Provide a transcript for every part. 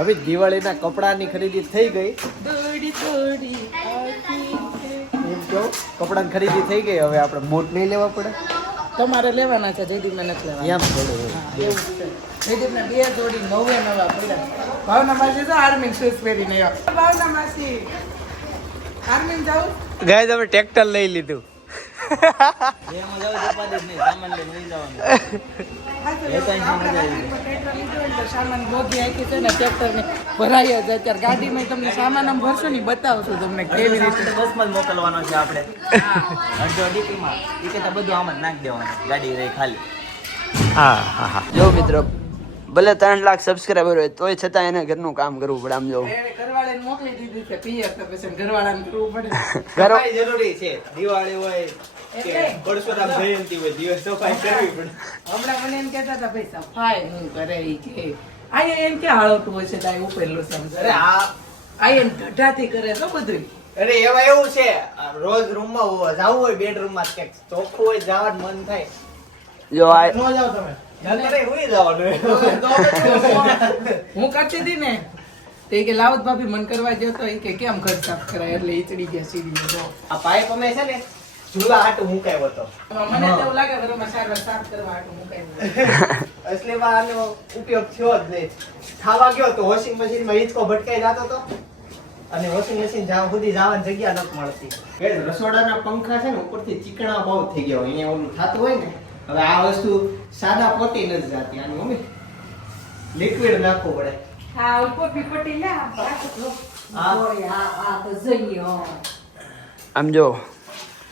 હવે દિવાળીના કપડાની ખરીદી થઈ ગઈ. એમ કહો કપડાની ખરીદી થઈ ગઈ. હવે આપણે બૂટ લઈ લેવા પડે. તમારે લેવાના છે, જયદીપને નથી લેવાના. એમ થોડું એવું છે. જયદીપને 2 જોડી નવે નવા પડ્યા. ભાવના માસી તો આર્મી શૂઝ પહેરીને આવ્યા. ભાવના માસી આર્મી જાવ ગાય તમે ટ્રેક્ટર લઈ લીધું. સામાન બોગી આખી છે ને ટ્રેક્ટર ને ભરાય જ. અત્યારે ગાડીમાં તમને સામાન આમ ભરશો ને બતાવશું તમને કેવી રીતે બસમાં જ મોકલવાનો છે આપણે. અડધો ડીપીમાં એ કરતા બધું આમ જ નાખી દેવાનું, ગાડી રહી ખાલી. હા હા હા. જો મિત્રો ભલે 3 લાખ સબસ્ક્રાઈબર હોય તોય છતાં એને ઘરનું કામ કરવું પડે. આમ જો ઘરવાળાને મોકલી દીધી છે પિયર, તો પછી ઘરવાળાને કરવું પડે. સફાઈ જરૂરી છે. દિવાળી હોય કે પરશુરામ જયંતિ હોય, દિવસ સફાઈ કરવી પડે. હમણાં મને એમ કહેતા હતા ભાઈ સફાઈ હું કરે ઈ કે આયા એમ કે હાળવતું હોય છે દાય ઉપેલું સમજ. અરે આ આયન ઢઢાથી કરે તો બધું. અરે એવા એવું છે, રોજ રૂમમાં જાવું હોય, બેડરૂમમાં ક્યાંક ચોખ્ખું હોય, જવાનું મન થાય. જો આ ન જાવ તમે નકરે હુઈ જવાનું. હું કરતી હતી ને તે કે લાવત ભાભી મન કરવા ગયો તો એ કે કેમ ઘર સાફ કરાય એટલે ઈ ચડી ગયા સીડી જો. આ પાઇપ અમે છે ને ઝૂલા હાટું મુકાયો હતો. મને તો એવું લાગે ઘરમાં સાફ કરવા હાટું મુકાય. અસલીમાં આનો ઉપયોગ થયો જ નહીં. ખાવા ગયો તો વોશિંગ મશીનમાં હિંચકો ભટકાઈ જતો હતો અને વોશિંગ મશીન જ્યાં સુધી જવાની જગ્યા નથી મળતી. રસોડાના પંખા છે ને ઉપરથી ચીકણા બહુ થઈ ગયા હોય, અહીંયા ઓલું થતું હોય ને. હવે આ વસ્તુ સાદા પોતી નથી જાતી. આનું મમ્મી લિક્વિડ નાખવું પડે. હા ઉપર પટી લે આ તો જઈએ. આમ જો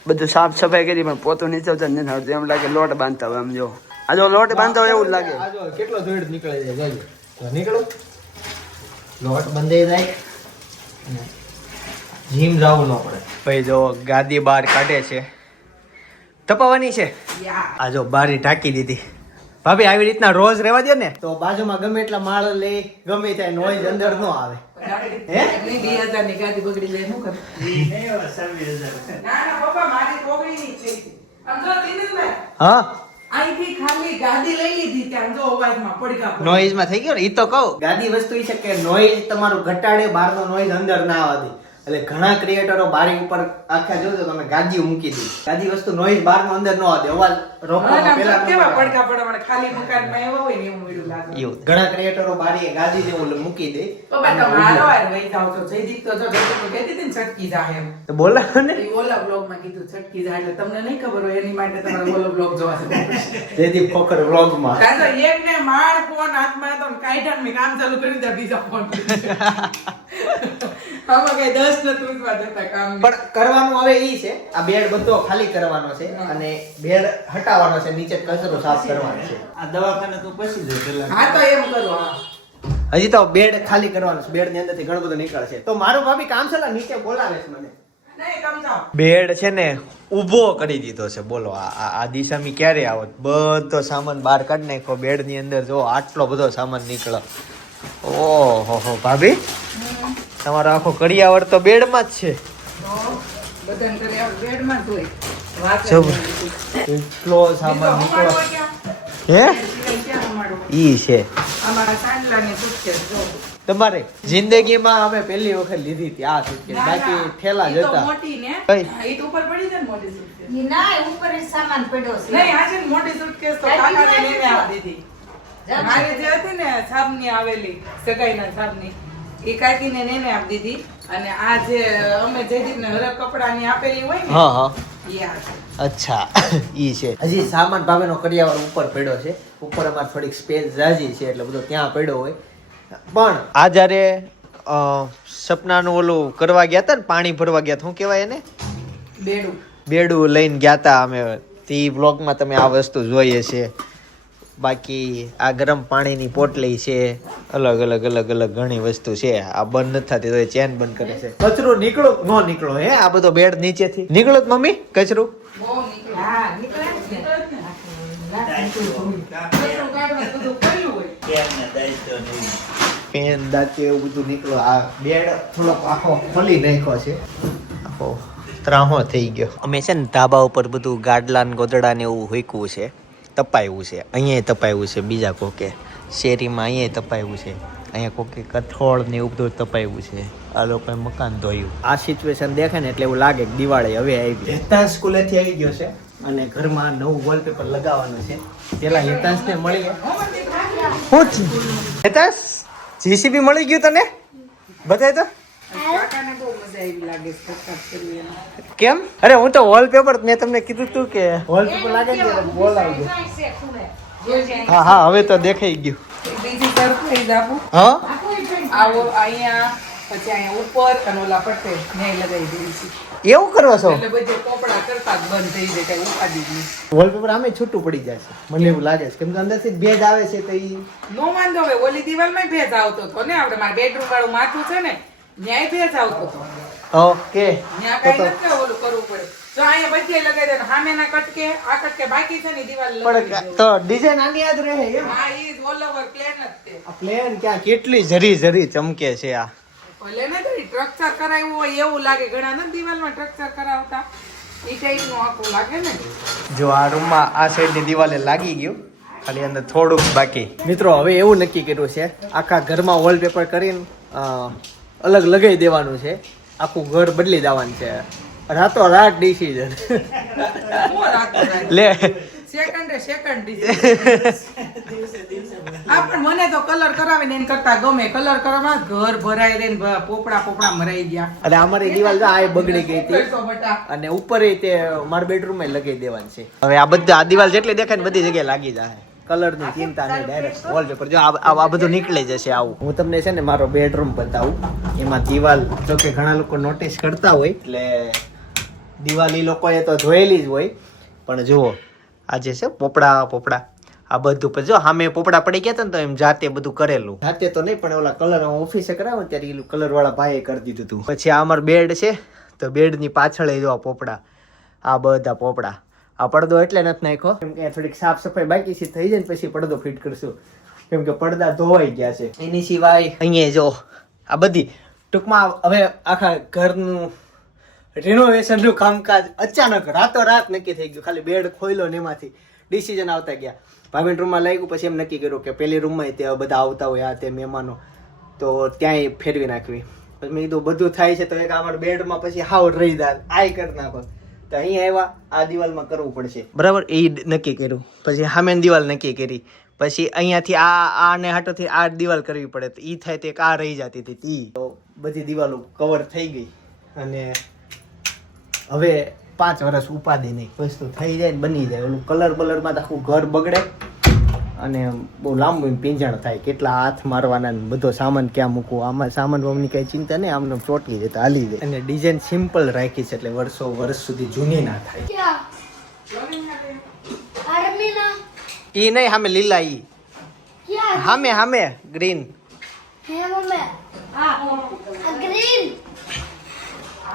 બધું સાફ સફાઈ કરી પણ પોતું નીચે નથી આવતું. એમ લાગે લોટ બાંધતા હોય. આમ જો આ જો લોટ બાંધતા હોય એવું જ લાગે. આ જો કેટલો ધૂળ નીકળે છે. જોજો તો નીકળો લોટ બંધાઈ જાય, જીમ જવું ન પડે. ભાઈ જો ગાદી બહાર કાઢે છે, તપાવવાની છે. આ જો બારી ઢાંકી દીધી. ભાભી આવી રીતના રોજ રહેવા દે ને તો બાજુમાં ગમે એટલા માળ લે, ગમે ત્યાં નોઈઝ અંદર ન આવે. હે 2000 ની ગાડી બગડી લે શું કરે? ના પપ્પા મારી કોગળીની છે. સમજો દીદી હા અહીંથી ખાલી ગાડી લઈ લીધી ત્યાં જો અવાજમાં પડઘા પડે. નોઈઝ માં થઈ ગયો ને ઈ તો કહું. ગાદી વસ્તુ એ છે કે નોઈઝ તમારું ઘટાડે, બહારનો નોઈઝ અંદર ના આવે દે. એટલે ઘણા ક્રિએટરો બારી ઉપર આખા જોજો તમે ગાદી મૂકી દી. ગાદી વસ્તુ નોઈઝ બહારનો અંદર ન આવે, અવાજ રોકવામાં પહેલા કેવા પડઘા પડે ખાલી મકાનમાં એવા હોય ને એવું મળ્યું લાગે. એવું ઘણા ક્રિએટરો બારીએ ગાદી જેવું મૂકી દે. પપ્પા તમે હાલો યાર વઈ જાવ છો. જયદીપ તો જો જયદીપ કહેતી હતી ને છટકી જાય એમ. તો બોલા ને એ ઓલા બ્લોગ માં કીધું છટકી જાય એટલે તમને નહીં ખબર હોય એની માટે તમારે ઓલો બ્લોગ જોવા છે. જયદીપ ખોખર વ્લોગમાં કાં તો એક ને માળ ફોન હાથમાં તો કાઢ્યા મેં કામ ચાલુ કરી દે બીજા ફોન. આમાં કઈ 10 ને 30 માં જતા કામ. પણ કરવાનું હવે ઈ છે, આ બેડ બધો ખાલી કરવાનો છે અને બેડ હટાવવાનો છે, નીચે કચરો સાફ કરવાનો છે. આ દવાખાને તો પછી જ પેલા. હા તો એમ કરો. હા હજી તો બેડ ખાલી કરવાનું છે. બેડ ની અંદરથી ઘણું બધું નીકળે છે. તો મારું ભાભી કામ છે ને નીચે બોલાવે છે મને. નહીં સમજાવ. બેડ છે ને ઊભો કરી દીધો છે. બોલો આ દિશામાં ક્યારે આવત? બધો સામાન બહાર કાઢી નાખ્યો. બેડ ની અંદર જો આટલો બધો સામાન નીકળે. ઓહો હો ભાભી તમારો આખો કડિયાવર તો બેડમાં જ છે. બધાને કરે આ બેડમાં જ હોય. વાત જ જબર. નથી. એટલો સામાન નીકળો. હે ક્યાં અમારો? ઈ છે અમારા સાંડલાની suitcase જો. તમારે જિંદગીમાં અમે પહેલી વખત લીધી હતી આ suitcase. ના, બાકી ના. ઠેલા ઈ જ તો હતા. મોટી ને કઈ? ઈ તો ઉપર પડી જાય ને મોટી suitcase. ઈ ના ઉપર જ સામાન પડ્યો છે. નહીં આ છે ને મોટી suitcase તો કાકાને લઈને આપી દીધી. મારી જે હતી ને છાબની આવેલી સગાઈના છાબની એ કાકીને નેને આપી દીધી અને આ જે અમે જયદીપને હરક કપડાની આપેલી હોય ને હા હા ઈ આ છે. અચ્છા ઈ છે. હજી સામાન ભાવેનો કડિયાવર ઉપર પડ્યો છે. ઉપર અમારે થોડીક સ્પેસ જાજી છે એટલે બધો ત્યાં પડ્યો હોય. પણ આ જ્યારે સપનાનું ઓલું કરવા ગયા હતા ને, પાણી ભરવા ગયા હતા, શું કહેવાય એને? બેડું બેડું લઈને ગયા હતા અમે. તે વ્લોગમાં તમે આ વસ્તુ જોઈએ છે. બાકી આ ગરમ પાણીની પોટલી છે, અલગ અલગ ઘણી વસ્તુ છે. આ બંધ નથી થતી તો એ ચેન બંધ કરે છે. કચરો નીકળો ન નીકળો હે આ બધો બેડ નીચેથી નીકળો જ મમ્મી કચરું. બહુ નીકળે. હા નીકળે જ ને. કચરું કાઢવાનું બધું પડ્યું હોય. પેન દાંતી એવું બધું નીકળો. આ બેડ થોડોક આખો ખોલી નાખ્યો છે. આખો ત્રાહો થઈ ગયો. અમે છે ને ધાબા ઉપર બધું ગાડલા ને ગોદડા ને એવું હોઈકવું છે, તપાયું છે. અહીંયા તપાયું છે, બીજા કોકે શેરીમાં અહીંયા તપાયું છે. અહીંયા કોકે કઠોળ ને એવું બધું તપાયું છે, આ લોકોએ મકાન ધોયું. આ સિચ્યુએશન દેખે ને એટલે એવું લાગે કે દિવાળી હવે આવી. હેતાંશ સ્કૂલેથી આવી ગયો છે અને ઘરમાં નવું વોલપેપર લગાવવાનું છે. પેલા હેતાંશને મળી ગયા. શું છે હેતાંશ? જીસીબી મળી ગયું તને? બતાય તો. કાકાને બહુ મજા આવી લાગે છે કટકાટ કરવી એમાં. કેમ? અરે હું તો વોલપેપર મેં તમને કીધું તું કે વોલપેપર લાગે ને ત્યારે બોલાવજો. હા હા હવે તો દેખાઈ ગયું. બીજી સરપ્રાઈઝ આપું. હા આવો અહીંયા, પછી અહીંયા ઉપર અને ઓલા પટ્ટે ન્યાય લગાવી દઈએ છીએ. એવું કરો છો? એટલે બધે પોપડા કરતા જ બંધ થઈ જાય, કઈ ઉપાડી જ નહીં. વોલપેપર આમે છૂટું પડી જાય છે, મને એવું લાગે છે, કેમ કે અંદરથી ભેજ આવે છે તો ઈ નો વાંધો હવે, ઓલી દિવાલમાં ભેજ આવતો હતો ને, આપણે મારા બેડરૂમ વાળું માથું છે ને, ન્યાય ભેજ આવતો હતો. ઓકે. ન્યા કઈ નથી ઓલું કરવું પડે. જો અહીંયા બધે લગાવી દે, સામેના કટકે આ કટકે બાકી છે ને દિવાલ લગાવી પણ દેવું. તો ડિઝાઇન આની યાદ રહે એમ. હા, ઈ જ all over plain જ છે. આ પ્લેન ક્યાં કેટલી જરી જરી ચમકે છે આ. ભલે ને તો સ્ટ્રક્ચર કરાવ્યું હોય એવું લાગે, ઘણા ને દિવાલમાં સ્ટ્રક્ચર કરાવતા ઈ ટાઈપનું આખું લાગે ને. જો આ રૂમમાં આ સાઈડની દિવાલે લાગી ગયું, ખાલી અંદર થોડુંક બાકી. મિત્રો હવે એવું નક્કી કર્યું છે, આખા ઘરમાં વોલપેપર કરીને અલગ લગાવી દેવાનું છે, આખું ઘર બદલી દેવાનું છે. રાતો રાત ડિસિઝન હું રાતો રાત. લે. સેકન્ડ આ પણ મને તો કલર કરાવે ને એન કરતા ગમે. કલર કરવામાં ઘર ભરાઈ દે ને પોપડા મરાઈ ગયા. અને અમારી દિવાલ તો આ બગડી ગઈ હતી તો બટા અને ઉપર તે મારા બેડરૂમમાં લગાવી દેવાની છે. હવે આ બધા આ દિવાલ જેટલી દેખાય ને બધી જગ્યાએ લાગી જાય. કલર ની ચિંતા નહીં, ડાયરેક્ટ વોલપેપર. જો આ બધું નીકળી જશે. આવું હું તમને છે ને મારો બેડરૂમ બતાવું. એમાં દિવાલ જો કે ઘણા લોકો નોટિસ કરતા હોય એટલે દિવાલ ઈ લોકોએ તો જોયેલી જ હોય, પણ જુઓ આ જે છે પોપડા આ બધું પર જો સામે પોપડા પડી ગયા હતા ને તો એમ જાતે બધું કરેલું. જાતે તો નહીં પણ ઓલા કલર ઓફિસે કરાવો ત્યારે કલર વાળા ભાઈએ કરી દીધું હતું. પછી આ અમારો બેડ છે તો બેડ ની પાછળ જો પોપડા, આ બધા પોપડા. આ પડદો એટલે નથી નાખ્યો કેમ કે થોડીક સાફ સફાઈ બાકી છે, થઈ જાય ને પછી પડદો ફિટ કરશું, કેમ કે પડદા ધોવાઈ ગયા છે. એની સિવાય અહીંયા જો આ બધી ટૂંકમાં હવે આખા ઘરનું રિનોવેશન નું કામકાજ અચાનક રાતોરાત નક્કી થઈ ગયું. ખાલી બેડ ખોલ્યો ને એમાંથી ડિસિઝન આવતા ગયા. ભાભીના રૂમમાં લાગ્યું, પછી એમ નક્કી કર્યું કે પેલી રૂમમાં તે બધા આવતા હોય આ તે મહેમાનો, તો ત્યાંય ફેરવી નાખવી. પછી મેં કીધું બધું થાય છે તો એક અમારા બેડમાં પછી હાવ રહી દાલ આય કરી નાખો. તો અહીંયા આવ્યા, આ દિવાલમાં કરવું પડશે બરાબર, એ નક્કી કર્યું. પછી સામેની દિવાલ નક્કી કરી, પછી અહીંયાથી આને હાટોથી આ દિવાલ કરવી પડે, તો ઈ થાય તો એક આ રહી જતી હતી. તો બધી દિવાલો કવર થઈ ગઈ અને હવે 5 વર્ષ ઉપાધિ નહીં, વસ્તુ થઈ જાય ને બની જાય. ઓલું કલર બલરમાં તો આખું ઘર બગડે અને બહુ લાંબુ પીંજણ થાય, કેટલા હાથ મારવાના ને બધો સામાન ક્યાં મૂકવો. આમાં સામાન વામની કઈ ચિંતા નહીં, આમને ચોટલી જતા હાલી જાય. અને ડિઝાઇન સિમ્પલ રાખી છે એટલે વર્ષ સુધી જૂની ના થાય. ઈ નહીં સામે લીલા, ઈ સામે ગ્રીન.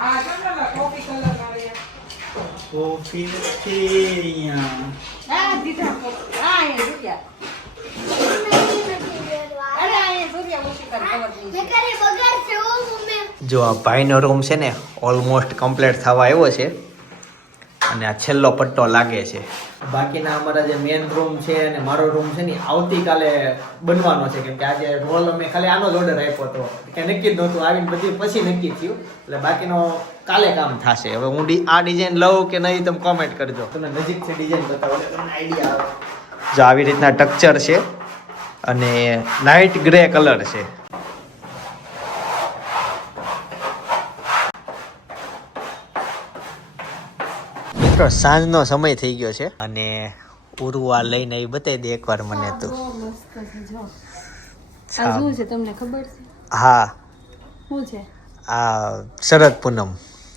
આ કલર કોફી કલર વાળી કોફી નથી આ દીધા આ એ રૂપિયા અરે આ એ રૂપિયા ઓછી કર. જો આ ભાઈનો રૂમ છે ને ઓલમોસ્ટ કમ્પ્લીટ થવા આવ્યો છે અને આ છેલ્લો પટ્ટો લાગે છે. બાકીના અમારા જે મેઇન રૂમ છે અને મારો રૂમ છે ને આવતીકાલે બનવાનો છે, કેમ કે આજે રોલ અમે ખાલી આનો જ ઓર્ડર આપ્યો હતો, કે નક્કી જ નહોતું, આવીને બધી પછી નક્કી થયું, એટલે બાકીનો કાલે કામ થશે. હવે હું આ ડિઝાઇન લઉં કે નહીં તમે કોમેન્ટ કરજો. તમને નજીકથી ડિઝાઇન બતાવો એટલે તમને આઈડિયા આવે. જો આવી રીતના ટેક્સચર છે અને લાઇટ ગ્રે કલર છે. મિત્રો સાંજનો સમય થઈ ગયો છે અને ઉરુઆ લઈને એ બતાવી દે એકવાર મને તું. શું છે તમને ખબર છે? હા, શું છે? આ શરદ પૂનમ,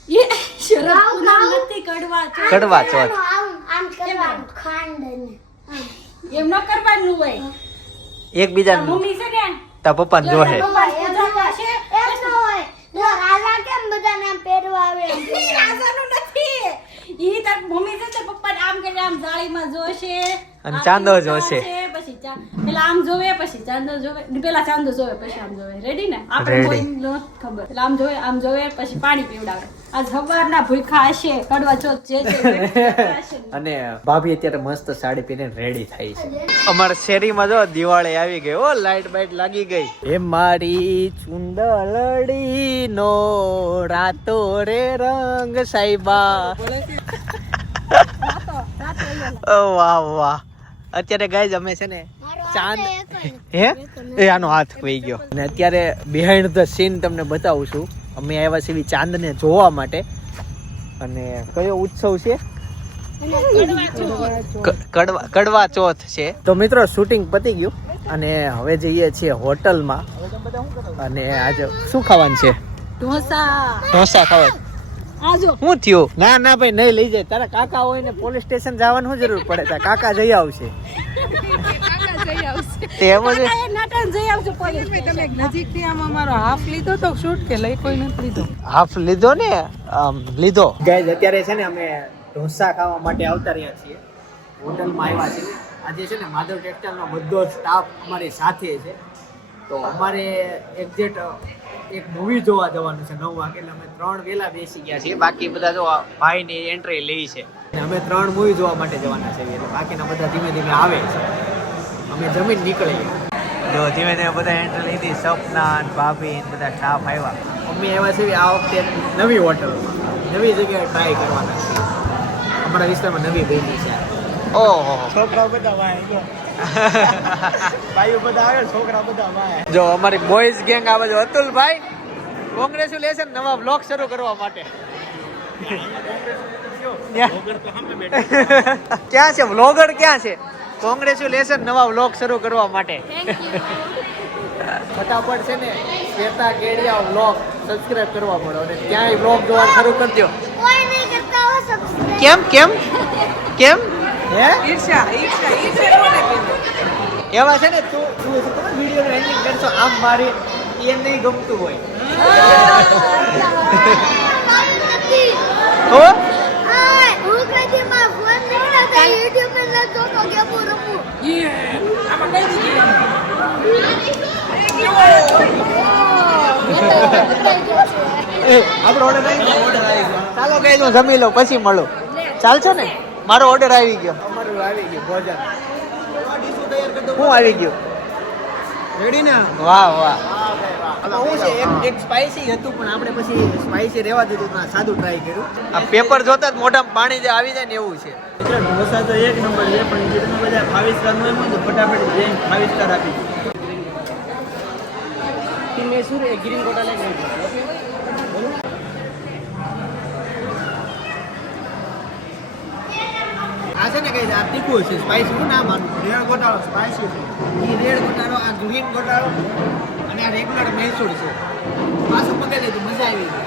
એ શરદ પૂનમ નથી, કડવા ચોથ. કડવા ચોથ. એમ ન કરવાનું હોય. એકબીજા મમ્મી છે ને તા પપ્પા ને જોહે. રાજાનું નથી. ઈ તાર મમ્મી છે તે પપ્પાને આમ કરીને આમ જાળીમાં જોશે, અને ચાંદો જોશે. પછી પેલા આમ જોવે પછી ચાંદો જોવે પેલા ચાંદો જોવે પછી આમ જોવે રેડી ને આપણે Ready. કોઈ નો ખબર પેલા આમ જોવે પછી પાણી પીવડાવે આજ સવારના ભૂખા હશે કડવા ચોથ જે છે હશે. અને ભાભી અત્યારે મસ્ત સાડી પહેરીને રેડી થઈ છે. અમારા શેરીમાં જો દિવાળી આવી ગઈ હો, લાઈટ બાઈટ લાગી ગઈ. એ મારી ચુંદલડી નો રાતો રે રંગ સાઈબા. ઓ વાહ વાહ. અત્યારે ગાઈઝ અમે છે ને ચાંદ હે એ આનો હાથ વહી ગયો. અને અત્યારે બિહાઇન્ડ ધ સીન તમને બતાવું છું. અમે આવ્યા છીએ ચાંદને જોવા માટે. અને કયો ઉત્સવ છે? કડવા ચોથ છે. તો મિત્રો શૂટિંગ પતી ગયું અને હવે જઈએ છીએ હોટલમાં. અને આજે શું ખાવાનું છે? ઢોસા ખાવા. આજો શું થયું? ના ના ભાઈ નહીં લઈ જાય. તારા કાકા હોય ને પોલીસ સ્ટેશન જવાનું શું જરૂર પડે? તારા કાકા જઈ આવશે. તે એમ જ નાટન જઈ આવજો પોલીસ તમે નજીકથી આમ અમારો હાફ લીધો તો શૂટ કે લઈ કોઈ નથી લીધો? હાફ લીધો ને લીધો. ગાઈઝ અત્યારે છે ને અમે ઢોસા ખાવા માટે આવતા રહ્યા છીએ. હોટલમાં આવ્યા છીએ. આજે છે ને માધવ ટેક્સટાઇલનો બધો સ્ટાફ અમારી સાથે છે. તો અમારે એક્ઝેક્ટ એક મૂવી જોવા જવાનું છે 9 વાગે. એટલે અમે 3 વેલા બેસી ગયા છીએ. બાકી બધા જો ભાઈની એન્ટ્રી લઈ છે. અને અમે 3 મૂવી જોવા માટે જવાના છે. એટલે બાકીના બધા ધીમે ધીમે આવે છે. અમે જમીન નીકળીએ. જો ધીમે ધીમે બધા એન્ટ્રી લીધી. સપના ભાભી બધા સ્ટાફ આવ્યા. અમે આવ્યા છીએ આ વખતે નવી હોટલમાં, નવી જગ્યાએ ટ્રાય કરવાના છે. અમારા વિસ્તારમાં નવી બની છે. ઓહો છોકરા બધા વાય ભાઈઓ બધા આવે, છોકરા બધા વાય. જો અમારી બોયઝ ગેંગ આવે છે. અતુલભાઈ કોંગ્રેચ્યુલેશન નવા બ્લોગ શરૂ કરવા માટે. ક્યાં છે વ્લોગર? ક્યાં છે? કોંગ્રેચ્યુલેશન નવા વ્લોગ શરૂ કરવા માટે. ફટાફટ છે ને શ્વેતા કેડિયા વ્લોગ સબસ્ક્રાઇબ કરવા પડો અને ક્યાંય વ્લોગ જોવાનું શરૂ કરી દો. કોઈ નહીં કરતા હો સબસ્ક્રાઇબ. કેમ કેમ કેમ હે ઈર્ષ્યા કોને કીધું? એવા છે ને તું વિડીયો એન્ડિંગ કરશો આમ મારી એ નહીં ગમતું હોય તો આય હું કદી માં ફોન નહીં કરતા YouTube પર તો કે પૂરો આમાં કઈ દીધી? આપણો ઓર્ડર આવી ગયો. ચાલો કઈ હું જમી લઉં પછી મળું. ચાલશો ને? મારો ઓર્ડર આવી ગયો. અમારું આવી ગયું ભોજન. હું આવી ગયું રેડી ને? વાહ વાહ. હું છે એક સ્પાઈસી હતું પણ આપણે પછી સ્પાઈસી રહેવા દીધું, સાદું ટ્રાય કર્યું. આ પેપર જોતા જ મોઢામાં પાણી જે આવી જાય ને એવું છે. ઢોસા તો એક નંબર છે પણ જે તમે બધા 22 સ્ટાર નો તો ફટાફટ જઈને 22 સ્ટાર આપી દો. મેસૂર એ ગ્રીન કોટા લઈ આ છે ને કઈ આ તીખું છે, સ્પાઈસી હું ના માનું. રેડ ગોટાળો સ્પાઈસી છે. એ રેડ ગોટાળો, આ ગ્રીન ગોટાળો અને આ રેગ્યુલર મૈસૂર છે. પાછું પકડી લીધું, મજા આવી ગઈ.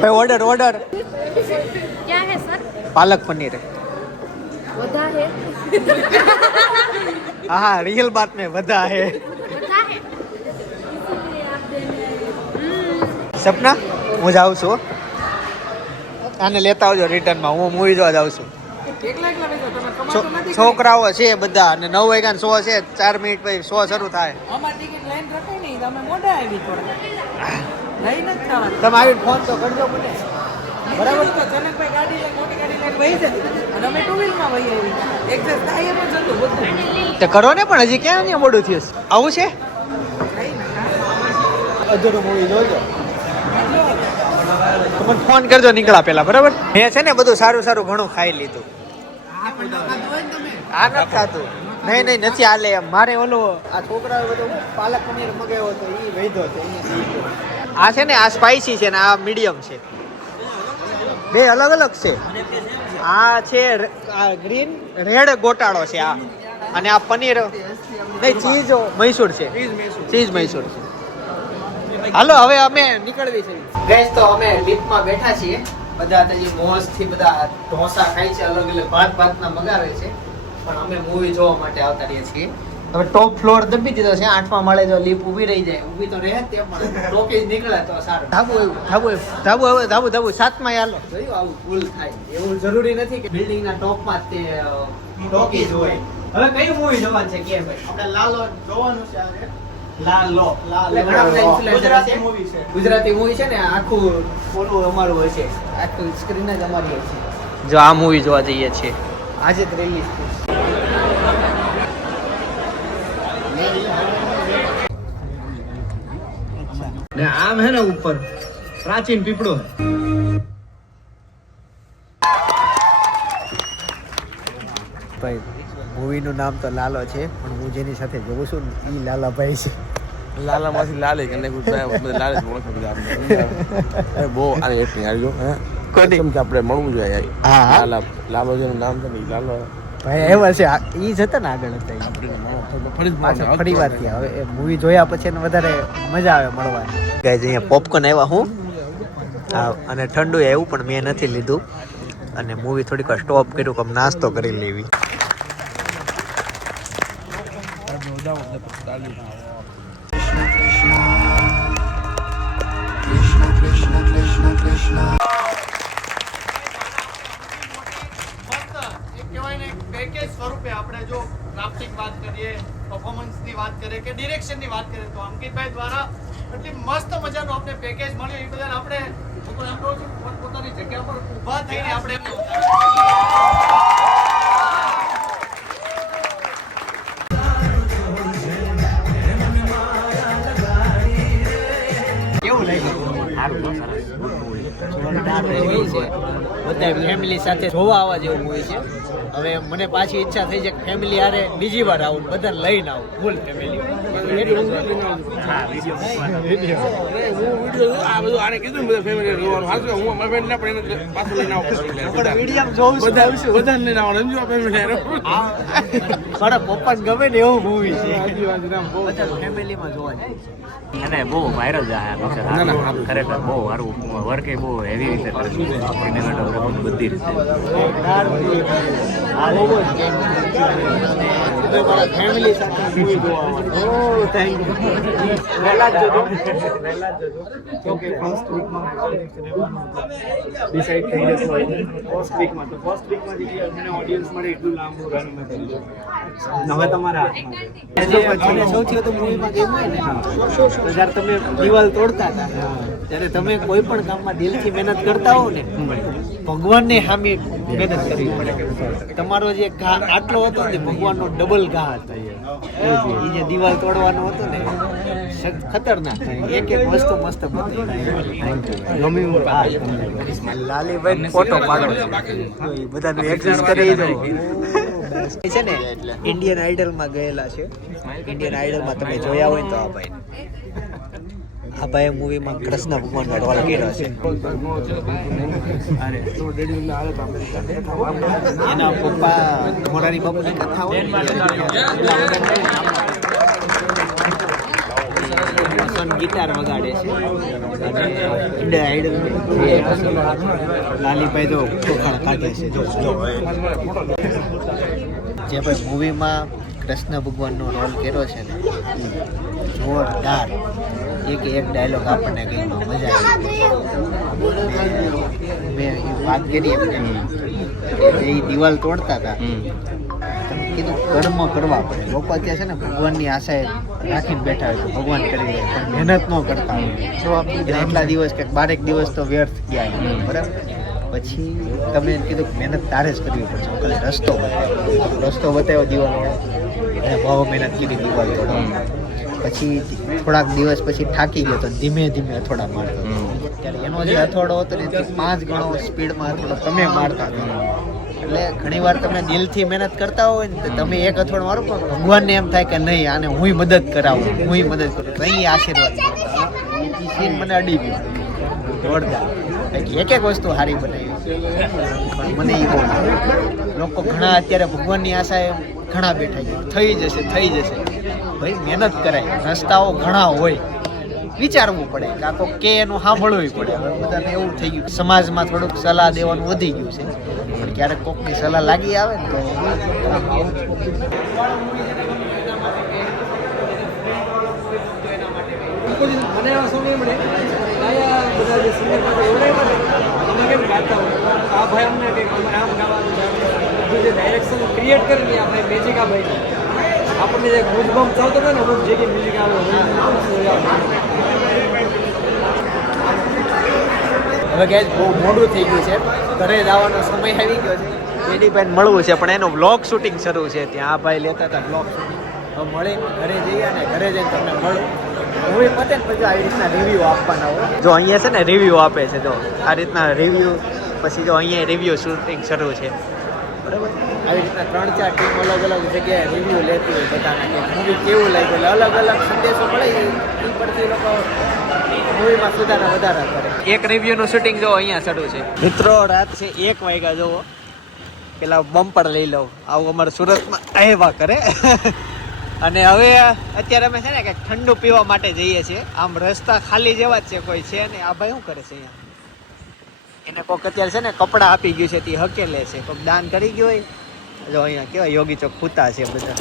ભાઈ ઓર્ડર ઓર્ડર ક્યાં હે સર? પાલક પનીર. વધા હે હા रियल बात में वधा है. વધા હે સપના હું જાઉં છું. આને લેતા આવજો રિટર્નમાં. હું મૂવી જોવા જાઉં છું. એકલા બેસો તમે કમાતો નથી. છોકરાઓ છે બધા અને 9 વાગ્યા શો છે. 4 મિનિટ પછી શો શરૂ થાય. અમાર ટિકિટ લઈને રખાય નહીં, તમે મોઢા આવી થોડા લઈ નથી થવાનું. તમે આવીને ફોન તો કરજો મને. બરાબર તો જનકભાઈ ગાડી લઈને મોટી ગાડી લઈને વહી જતી અને અમે ટુ વ્હીલમાં વહી આવી. એક્ઝેક્ટ થાય પણ જતું બધું તે કરો ને પણ હજી ક્યાં અહીંયા મોડું થયું છે? આવું છે અધૂરું મૂવી જોજો. તો મને ફોન કરજો નીકળ્યા પહેલા. બરાબર? મેં છે ને બધું સારું સારું ઘણું ખાઈ લીધું. આ નથી ખાતું. નહીં નહીં નથી હાલે. મારે ઓલો આ છોકરાએ બધું પાલક પનીર મગાવ્યો હતો એ વૈધો છે. આ છે ને આ સ્પાઈસી છે ને આ મીડિયમ છે. બે અલગ અલગ છે. આ છે આ ગ્રીન રેડ ગોટાળો છે આ. અને આ પનીર નહીં ચીઝ મૈસૂર છે. ચીઝ મૈસૂર છે. હાલો હવે અમે નીકળવી છે. ગઈસ તો અમે લિફ્ટમાં બેઠા છીએ. બધા તજી મોજથી બધા ઢોસા ખાય છે. અલગ અલગ ભાતના મગાવે છે. પણ અમે મૂવી જોવા માટે આવતા રહીએ છીએ. હવે ટોપ ફ્લોર દબી દીધો છે. 8મા માળે જો લિફ્ટ ઊભી રહી જાય, ઊભી તો રહે તે પણ ટોકેજ નીકળે તો સારું. ધાબુ હવે ધાબુ 7મા હાલો. જોયું આવું ભૂલ થાય. એવું જરૂરી નથી કે બિલ્ડિંગના ટોપમાં જ તે ટોકેજ હોય. હવે કઈ મૂવી જોવાનું છે કે ભાઈ આપણે લાલો જોવાનું છે આજે. લાલો લાલો. ઘણા બધા influencer ગુજરાતી છે. movie છે. ગુજરાતી મૂવી છે ને આખું ઓલું અમારું હશે આખું સ્ક્રીન જ અમારી હશે જો આ મૂવી જોવા જઈએ છીએ આજે જ રિલીઝ ને આમ હે ને ઉપર પ્રાચીન પીપળો ભાઈ મૂવીનું નામ તો લાલો છે પણ હું જેની સાથે જોઉં છું ને એ લાલાભાઈ છે લાલામાંથી લાલે કે નહીં બધા લાલે જ ઓળખે બધા આપણે બહુ આને એટ નહીં આવ્યો હે કોની? કેમ કે આપણે મળવું જોઈએ હા, હા. લાલા લાલો જેનું નામ છે ને ઈ લાલો ભાઈ એવા છે એ જ હતા ને આગળ હતા ઈ. ફરી પાછા ફરી વાર થી હવે એ મૂવી જોયા પછી એને વધારે મજા આવે મળવાની ગાઈઝ અહીંયા પોપકોર્ન આવ્યા હું અને ઠંડુ આવ્યું પણ મેં નથી લીધું અને મૂવી થોડીક વાર સ્ટોપ કર્યું કે આમ નાસ્તો કરી લેવી પેકેજ સ્વરૂપે આપણે જો ક્રાફ્ટિંગ વાત કરીએ પરફોર્મન્સની વાત કરીએ કે ડિરેક્શનની વાત કરીએ તો અંકિતભાઈ દ્વારા એટલી મસ્ત મજાનું આપણે પેકેજ મળ્યું એ બદલ આપણે હું તો એમ કહું છું પોતપોતાની જગ્યા પર ઊભા થઈને આપણે કેવું લાગ્યું બધા ફેમિલી સાથે જોવા આવવા જેવું મૂવી છે હવે મને પાછી ઈચ્છા થઈ છે કે ફેમિલી હારે બીજી વાર આવું બધા લઈને આવું ફૂલ ફેમિલી મારા પપ્પા ગમે ને એવું મૂવી છે બધા ફેમિલીમાં જોવા જાય અને બહુ વાયરલ છે આ પિક્ચર ખરેખર બહુ સારું વર્ક એ બહુ હેવી રીતે કરે છે સિનેમેટોગ્રાફી બધી રીતે ફેમિલી સાથે મૂવી જોવા આવવાનું થેન્ક યુ પહેલા જ જોજો ઓકે ફર્સ્ટ વીકમાં ડિસાઈડ થઈ જશે ફર્સ્ટ વીકમાં તો ફર્સ્ટ વીકમાં જે મને ઓડિયન્સ મળે એટલું લાંબુ રન મેં કરી દઉં હવે તમારા હાથમાં સૌથી વધુ મૂવીમાં કેમ હોય ને તો જ્યારે તમે દિવાલ તોડતા હતા ત્યારે તમે કોઈ પણ કામમાં દિલથી મહેનત કરતા હો ને ભગવાનને સામે મહેનત કરવી પડે તમારો જે ઘા આટલો હતો ને ભગવાનનો ડબલ ઘા હતો એ જે દિવાલ તોડવાનો હતો ને ખતરનાક એક એક વસ્તુ મસ્ત બતાવી લાલીભાઈ ફોટો પાડો બધાનું એડજસ્ટ કરી દો છે ને ઇન્ડિયન આઈડલમાં ગયેલા છે ઇન્ડિયન આઈડલમાં તમે જોયા હોય તો આ ભાઈ મૂવીમાં કૃષ્ણ ભગવાનનો રોલ કર્યો છે એના પપ્પા મોરારી બાપુની કથા હોય ગિટાર વગાડે છે અને ઇન્ડિયન આઈડલ લાલીભાઈ તો ખોખાણ કાઢે છે જે ભાઈ મૂવીમાં કૃષ્ણ ભગવાનનો રોલ કર્યો છે ને જોરદાર એક ડાયલોગ આપણને ગમ્યો મજા આવી મેં એ વાત કરી એમને કે એ દિવાલ તોડતા હતા તમે કીધું કર્મ કરવા પડે લોકો અત્યારે છે ને ભગવાનની આશાએ રાખીને બેઠા હોય તો ભગવાન કરી દે પણ મહેનત ન કરતા હોય એટલા દિવસ કે 12 દિવસ તો વ્યર્થ ગયા બરાબર પછી તમે કીધું કે મહેનત તારે જ કરવી પડશે ખાલી રસ્તો બતાવ્યો દિવાલ અને બહુ મહેનત કરી દિવાલ તોડવા પછી થોડાક દિવસ પછી થાકી ગયો તો ધીમે ધીમે અથોડા મારતો ત્યારે એનો જે અથોડો હતો ને 5 ગણો સ્પીડમાં અથોડો તમે મારતા હતા એટલે ઘણીવાર તમે દિલથી મહેનત કરતા હોય ને તો તમે એક અથોડો મારો પણ ભગવાનને એમ થાય કે નહીં આને હુંય મદદ કરાવું હુંય મદદ કરું તો અહીં આશીર્વાદ મળતા એ સીન મને અડી ગયો જોરદાર એક એક વસ્તુ સારી બનાવી પણ મને એ બહુ લોકો ઘણા અત્યારે ભગવાનની આશાએ ઘણા બેઠા છે થઈ જશે ભાઈ મહેનત કરાય રસ્તાઓ ઘણા હોય વિચારવું પડે કે આ તો કે એનું સાંભળવું પડે હવે બધાને એવું થઈ ગયું સમાજમાં થોડુંક સલાહ દેવાનું વધી ગયું છે પણ ક્યારેક કોકની સલાહ લાગી આવે ને તો મને એવા સમય મળે બધા જે સિંગર માટે એવડાવ્યા તમે કેમ ગાતા હોય આ ભાઈ અમને કંઈક આમ ગાવાનું બધું જે ડાયરેક્શન ક્રિએટ કરી આ ભાઈ મેજિક આ ભાઈ આપણને જે ગુજબમ્પ ચાલતો હોય ને અમુક જગ્યાએ મ્યુઝિક આવે હવે ગાઈસ બહુ મોડું થઈ ગયું છે ઘરે જવાનો સમય આવી ગયો છે એની પાસે મળવું છે પણ એનું બ્લોગ શૂટિંગ શરૂ છે ત્યાં આ ભાઈ લેતા હતા બ્લોગ હવે મળે ઘરે જઈએ અને ઘરે જઈને તમને મળું મૂવી પતે ને પછી આવી રીતના રિવ્યૂ આપવાના હોય જો અહીંયા છે ને રિવ્યૂ આપે છે જો આ રીતના રિવ્યૂ પછી જો અહીંયા રિવ્યૂ શૂટિંગ શરૂ છે બરાબર આવી રીતના 3-4 ટીમ અલગ અલગ જગ્યાએ રિવ્યૂ લેતી હોય બધાને કે મૂવી કેવું લાગ્યું એટલે અલગ અલગ સંદેશો મળે એ પરથી લોકો મૂવીમાં સુધારા વધારા કરે એક રિવ્યૂનું શૂટિંગ જો અહીંયા શરૂ છે મિત્રો રાત છે 1 વાગ્યા જોવો પેલા બમ્પર લઈ લઉં આવું અમારે સુરતમાં આવ્યા કરે અને હવે અત્યારે અમે છે ને કંઈક ઠંડુ પીવા માટે જઈએ છીએ આમ રસ્તા ખાલી જેવા જ છે કોઈ છે ને આ ભાઈ શું કરે છે અહીંયા એને કોઈક અત્યારે છે ને કપડાં આપી ગયું છે તે હકેલે છે કોઈક દાન કરી ગયું હોય જો અહીંયા કેવા યોગી ચોક ખૂતા છે બધા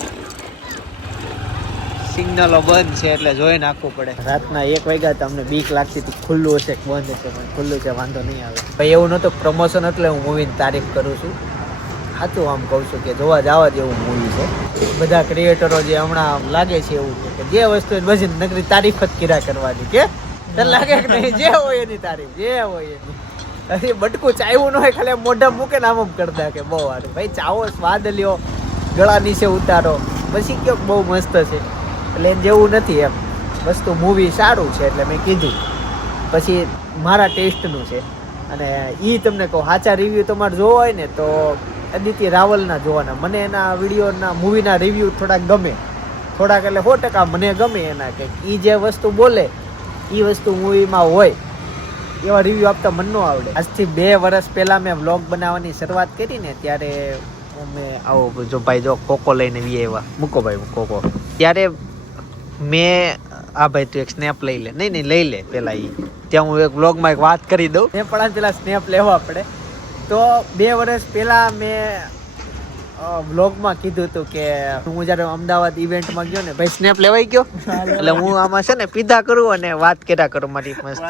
સિગ્નલો બંધ છે એટલે જોઈ નાખવું પડે રાતના 1 વાગ્યા તમને બીક લાગતી હતી ખુલ્લું હશે કે બંધ હશે પણ ખુલ્લું છે વાંધો નહીં આવે ભાઈ એવું નહોતું પ્રમોશન એટલે હું મૂવીની તારીફ કરું છું સાચું આમ કહું છું કે જોવા જવા જેવું મૂવી છે બધા ક્રિએટરો જે હમણાં લાગે છે એવું છે કે જે વસ્તુ બધી નકરી તારીફ જ કર્યા કરવાની કે તને લાગે કે નહીં જે હોય એની તારીફ જે હોય એની હજી બટકું ચાવ્યું ન હોય ખાલી મોઢા મૂકે ને આમ કરતા કે બહુ સારું ભાઈ ચાવો સ્વાદ લ્યો ગળા નીચે ઉતારો પછી કયો બહુ મસ્ત છે એટલે એમ જેવું નથી એમ વસ્તુ મૂવી સારું છે એટલે મેં કીધું પછી મારા ટેસ્ટનું છે અને એ તમને કહું સાચા રિવ્યૂ તમારે જોવો હોય ને તો અદિતિ રાવલના જોવાના મને એના વિડીયોના મૂવીના રિવ્યૂ થોડાક ગમે થોડાક એટલે 100% મને ગમે એના કે એ જે વસ્તુ બોલે એ વસ્તુ મૂવીમાં હોય એવા રિવ્યૂ આપતા મન ન આવડે આજથી 2 વર્ષ પહેલાં મેં વ્લોગ બનાવવાની શરૂઆત કરી ને ત્યારે મેં આવો જો ભાઈ જો કોકો લઈને વી આવ્યા મૂકો ભાઈ કોકો ત્યારે મેં આ ભાઈ તું એક સ્નેપ લઈ લે નહીં લઈ લે પેલા એ ત્યાં હું એક વ્લોગમાં એક વાત કરી દઉં મેં પણ પેલા સ્નેપ લેવા પડે તો 2 વર્ષ પહેલાં મેં વ્લોગમાં કીધું હતું કે હું જ્યારે અમદાવાદ ઇવેન્ટમાં ગયો ને ભાઈ સ્નેપ લેવાઈ ગયો એટલે હું આમાં છે ને પીધા કરું અને વાત કર્યા કરું મારી મસ્ત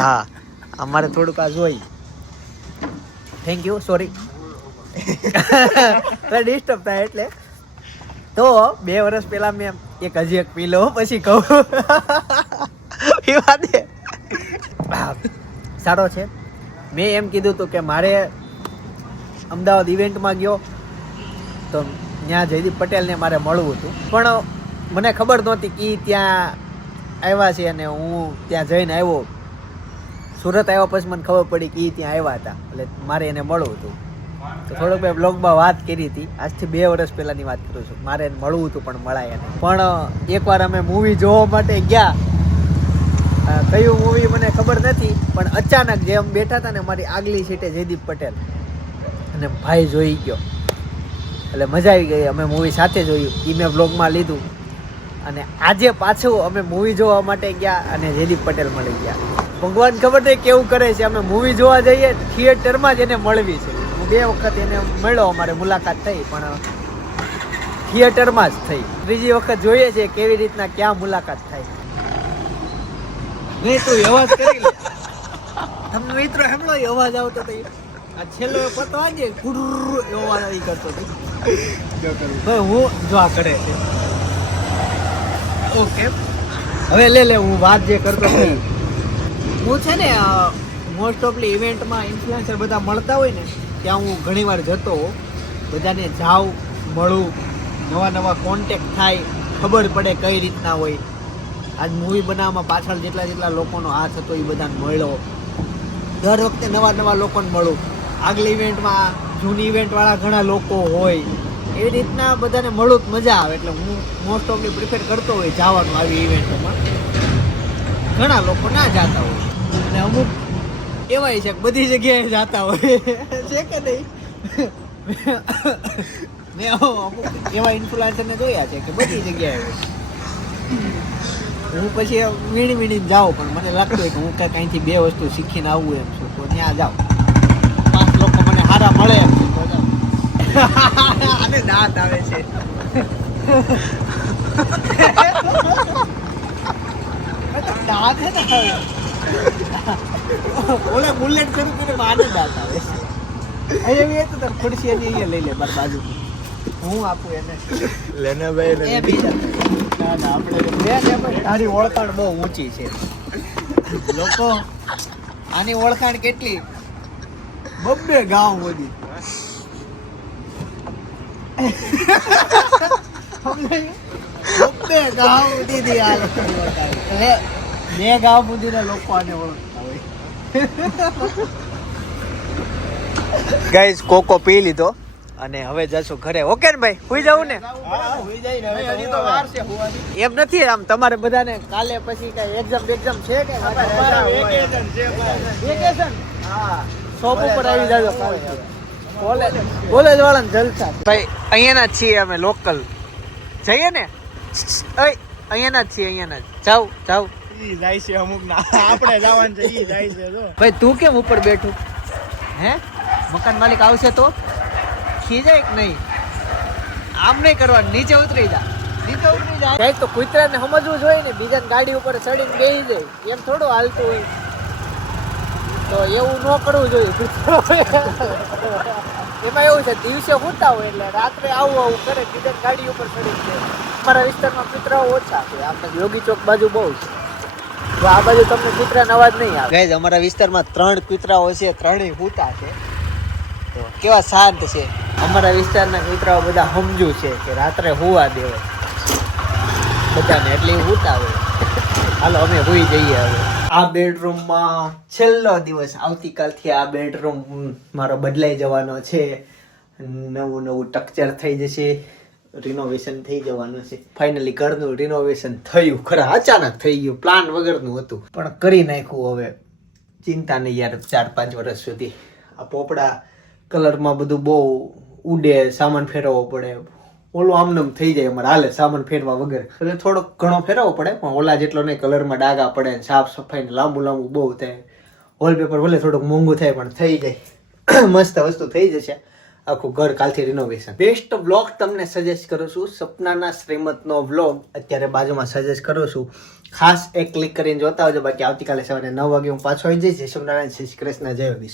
હા અમારે થોડુંક આ જોઈ થેન્ક યુ સોરી ડિસ્ટર્બ થાય એટલે તો 2 વર્ષ પહેલાં મેં હજી એક પી લો પછી કહું એ વાત સારો છે મેં એમ કીધું હતું કે મારે અમદાવાદ ઇવેન્ટમાં ગયો તો ત્યાં જયદીપ પટેલને મારે મળવું હતું પણ મને ખબર નહોતી કે ત્યાં આવ્યા છે અને હું ત્યાં જઈને આવ્યો સુરત આવ્યા પછી મને ખબર પડી કે ત્યાં આવ્યા હતા એટલે મારે એને મળવું હતું તો થોડોક મેં બ્લોગમાં વાત કરી હતી આજથી 2 વર્ષ પહેલાંની વાત કરું છું મારે એને મળવું હતું પણ મળાય નહીં પણ એકવાર અમે મૂવી જોવા માટે ગયા કયું મૂવી મને ખબર નથી પણ અચાનક જેમ બેઠા હતા ને મારી આગલી સીટે જયદીપ પટેલ અને ભાઈ જોઈ ગયો એટલે મજા આવી ગઈ અમે મૂવી સાથે જોયું એ મેં બ્લોગમાં લીધું અને આજે પાછું અમે મૂવી જોવા માટે ગયા અને જયદીપ પટેલ મળી ગયા ભગવાન ખબર નહીં કેવું કરે છે અમે મૂવી જોવા જઈએ થિયેટરમાં જ એને મળવી છે હું 2 વખત એને મળ્યો અમારે મુલાકાત થઈ પણ થિયેટરમાં જ થઈ ત્રીજી વખત જોઈએ છે કેવી રીતના ક્યાં મુલાકાત થાય નહીં તું અવાજ કરી લે તમને મિત્રો હમણો અવાજ આવતો હતો આ છેલ્લો પતો આજે ગુરુ એવો અવાજ આવી કરતો હતો ભાઈ હું જો આ કરે છે ઓકે હવે લે હું વાત જે કરતો હતો હું છે ને મોસ્ટ ઓફલી ઇવેન્ટમાં ઇન્ફ્લુએન્સર બધા મળતા હોય ને ત્યાં હું ઘણીવાર જતો બધાને જાઉં મળું નવા કોન્ટેક્ટ થાય ખબર પડે કઈ રીતના હોય આજ મૂવી બનાવવામાં પાછળ જેટલા લોકોનો હાથ હતો એ બધાને મળ્યો દર વખતે નવા લોકોને મળું આગલી ઇવેન્ટમાં જૂની ઇવેન્ટવાળા ઘણા લોકો હોય એવી રીતના બધાને મળું જ મજા આવે એટલે હું મોસ્ટ ઓફલી પ્રિફર કરતો હોય જવાનું આવી ઇવેન્ટોમાં ઘણા લોકો ના જતા હોય અને અમુક એવાય છે બધી જગ્યાએ જતા હોય છે કે નહીં મેં અમુક એવા ઇન્ફ્લુએન્સરને જોયા છે કે બધી જગ્યાએ હોય હું પછી વીણી જાઉં પણ મને લાગતું હોય કે હું કંઈક અહીંથી 2 વસ્તુ શીખીને આવું એમ છું તો ત્યાં જાઉં 5 લોકો મને સારા મળે એમ છું તો જાઉં અને દાંત આવે છે દાંત હે ને ઓલે બુલેટ શરૂ કરીને આને દાંત આવે છે અહીંયા બી તો તાર ખુરશી અહીંયા લઈ લે મારી બાજુ હું આપું એને લેને ભાઈ એ બીજા ના ના આપણે તારી ઓળખાણ બહુ ઊંચી છે લોકો આની ઓળખાણ કેટલી બબ્બે ગામ સુધી બબ્બે ગામ સુધી આ લોકોની ઓળખાણ એટલે 2 ગામ સુધીના લોકો આને ઓળખતા હોય ગાઈસ કોકો પી લીધો અને હવે જશું ઘરે. ઓકે ને ભાઈ, હુઈ જાવું ને? હજી તો વાર છે હોવાની. એમ નથી, આમ તમારે બધાને કાલે પછી કઈ એક્ઝામ છે કે વેકેશન હા શોપ ઉપર આવી જાજો કોલેજ વાળાને જલસા ભાઈ અહીંયાના જ છીએ અમે, લોકલ. જઈએ ને? અહીંયાના જ છીએ, અહીંયાના જ. જાવ જાવ. ઈ જાય છે અમુક ના આપણે જવાનું છે ઈ જાય છે જો ભાઈ તું કેમ ઉપર બેઠું? હે મકાન માલિક આવશે તો ખીજાય કે નહીં? આમ નહીં કરવાનું, નીચે ઉતરી જા, નીચે ઉતરી જા. કઈ તો કૂતરાને સમજવું જોઈએ ને, બીજાને ગાડી ઉપર ચડીને બેસી જાય એમ થોડું હાલતું હોય, તો એવું ન કરવું જોઈએ. એમાં એવું છે દિવસે હોતા હોય એટલે રાત્રે આવું કરે, બીજાને ગાડી ઉપર ચડીને જાય. અમારા વિસ્તારમાં કૂતરાઓ ઓછા છે, આપણે યોગી ચોક બાજુ બહુ છે, તો આ બાજુ તમને કૂતરાનો અવાજ નહીં આવે. ગાઈઝ અમારા વિસ્તારમાં 3 કૂતરાઓ છે, 3 હુતા છે. તો કેવા શાંત છે. અમારા વિસ્તારના કૂતરાઓ બધા સમજુ છે કે રાત્રે હુવા દેવાય બધાને, એટલે હુતા હોય. હાલો અમે હુઈ જઈએ હવે. આ બેડરૂમમાં છેલ્લો દિવસ, આવતીકાલથી આ બેડરૂમ મારો બદલાઈ જવાનો છે, નવું સ્ટ્રક્ચર થઈ જશે, રિનોવેશન થઈ જવાનું છે. ફાઇનલી ઘરનું રિનોવેશન થયું, ખરા અચાનક થઈ ગયું, પ્લાન વગરનું હતું પણ કરી નાખ્યું. હવે ચિંતા નહીં યાર, 4-5 વર્ષ સુધી. આ પોપડા કલરમાં બધું બહુ ઉડે, સામાન ફેરવવો પડે, ઓલું આમનામ થઈ જાય અમારે હાલે સામાન ફેરવા વગર, એટલે થોડોક ઘણો ફેરવવો પડે પણ ઓલા જેટલો નહીં. કલરમાં ડાઘા પડે, સાફ સફાઈ લાંબુ બહુ થાય. વોલપેપર ભલે થોડુંક મોંઘું થાય પણ થઈ જાય. મસ્ત વસ્તુ થઈ જશે. આખું ઘર કાલથી રિનોવેશન. બેસ્ટ વ્લોગ તમને સજેસ્ટ કરું છું, સપનાના શ્રીમતનો વ્લોગ અત્યારે બાજુમાં સજેસ્ટ કરું છું. ખાસ એક ક્લિક કરીને જોતા આવજો. બાકી આવતીકાલે સવારે 9 વાગે હું પાછો આવી જઈશ. જય સોમનારાયણ, શ્રી કૃષ્ણ, જય યોગીશ.